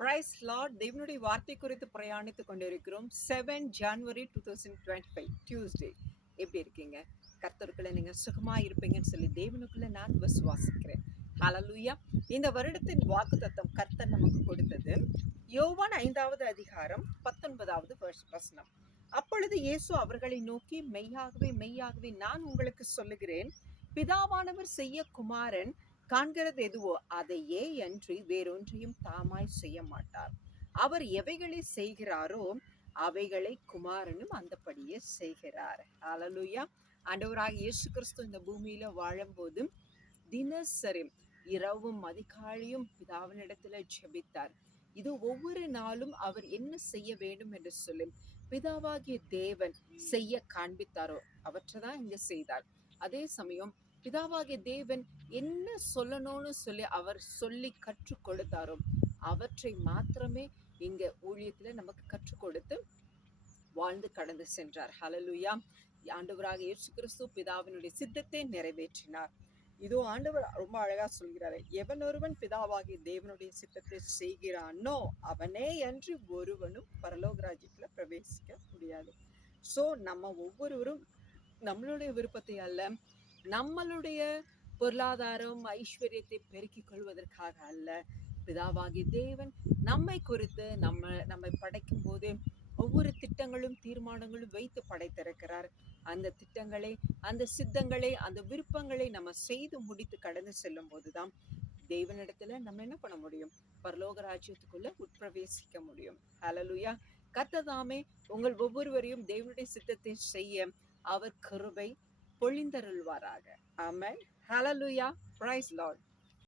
Price Lord. தேவனுடைய வார்த்தை குறித்து பிரயாணித்துக் கொண்டிருக்கிறோம். 7 ஜனவரி 2025 டியூஸ்டே. எப்படி இருக்கீங்க? கர்த்தருக்குள்ள நீங்க சுகமா இருப்பீங்கன்னு சொல்லி தேவனுக்குள்ள நான் விசுவாசிக்கிறேன். ஹalleluya. இந்த வருடத்தின் வாக்குத்தத்தம் கர்த்தர் நமக்கு கொடுத்தது யோவான் 5வது அதிகாரம் 19வது வசனம். அப்பொழுது இயேசு அவர்களை நோக்கி, மெய்யாகவே மெய்யாகவே நான் உங்களுக்கு சொல்லுகிறேன், பிதாவானவர் செய்ய குமாரன் காண்கிறது எதுவோ அதையே அன்றி வேறொன்றையும் தாமாய் செய்ய மாட்டார். அவர் எவைகளை செய்கிறாரோ அவைகளை குமாரனும் அந்தபடியே செய்கிறார். ஹalleluya. ஆண்டவராக இயேசு கிறிஸ்து இந்த பூமியில வாழும்போது தினசரி இரவும் அதிகாலையும் பிதாவினிடத்துல ஜெபித்தார். இது ஒவ்வொரு நாளும் அவர் என்ன செய்ய வேண்டும் என்று சொல்லி பிதாவாகிய தேவன் செய்ய காண்பித்தாரோ அவற்றைதான் இங்க செய்தார். அதே சமயம் பிதாவாகிய தேவன் என்ன சொல்லணும்னு சொல்லி அவர் சொல்லி கற்றுக் கொடுத்தாரோ அவற்றை மாத்திரமே இங்க ஊழியத்துல நமக்கு கற்றுக் கொடுத்து வாழ்ந்து கடந்து சென்றார். ஹalleluya. ஆண்டவராக இயேசு கிறிஸ்து பிதாவினுடைய சித்தத்தை நிறைவேற்றினார். இதோ ஆண்டவர் ரொம்ப அழகா சொல்கிறாரு, எவன் ஒருவன் பிதாவாகிய தேவனுடைய சித்தத்தை செய்கிறானோ அவனே அன்றி ஒருவனும் பரலோக ராஜ்யத்துல பிரவேசிக்க முடியாது. சோ நம்ம ஒவ்வொருவரும் நம்மளுடைய விருப்பத்தை அல்ல, நம்மளுடைய பொருளாதாரம் ஐஸ்வர்யத்தை பெருக்கிக் கொள்வதற்காக அல்ல, பிதாவாகிய தேவன் நம்மை குறித்து நம்மை படைக்கும் போது ஒவ்வொரு திட்டங்களும் தீர்மானங்களும் வைத்து படைத்திருக்கிறார். அந்த திட்டங்களை, அந்த சித்தங்களை, அந்த விருப்பங்களை நம்ம செய்து முடித்து கடந்து செல்லும் போதுதான் தேவனிடத்துல நம்ம என்ன பண்ண முடியும்? பரலோக ராஜ்யத்துக்குள்ள உட்பிரவேசிக்க முடியும். ஹalleluya. கர்த்தர் உங்கள் ஒவ்வொருவரையும் தேவனுடைய சித்தத்தை செய்ய அவர் கிருபை பொழிந்தருள்வாராக. ஆமென். ஹalleluya. Price Lord.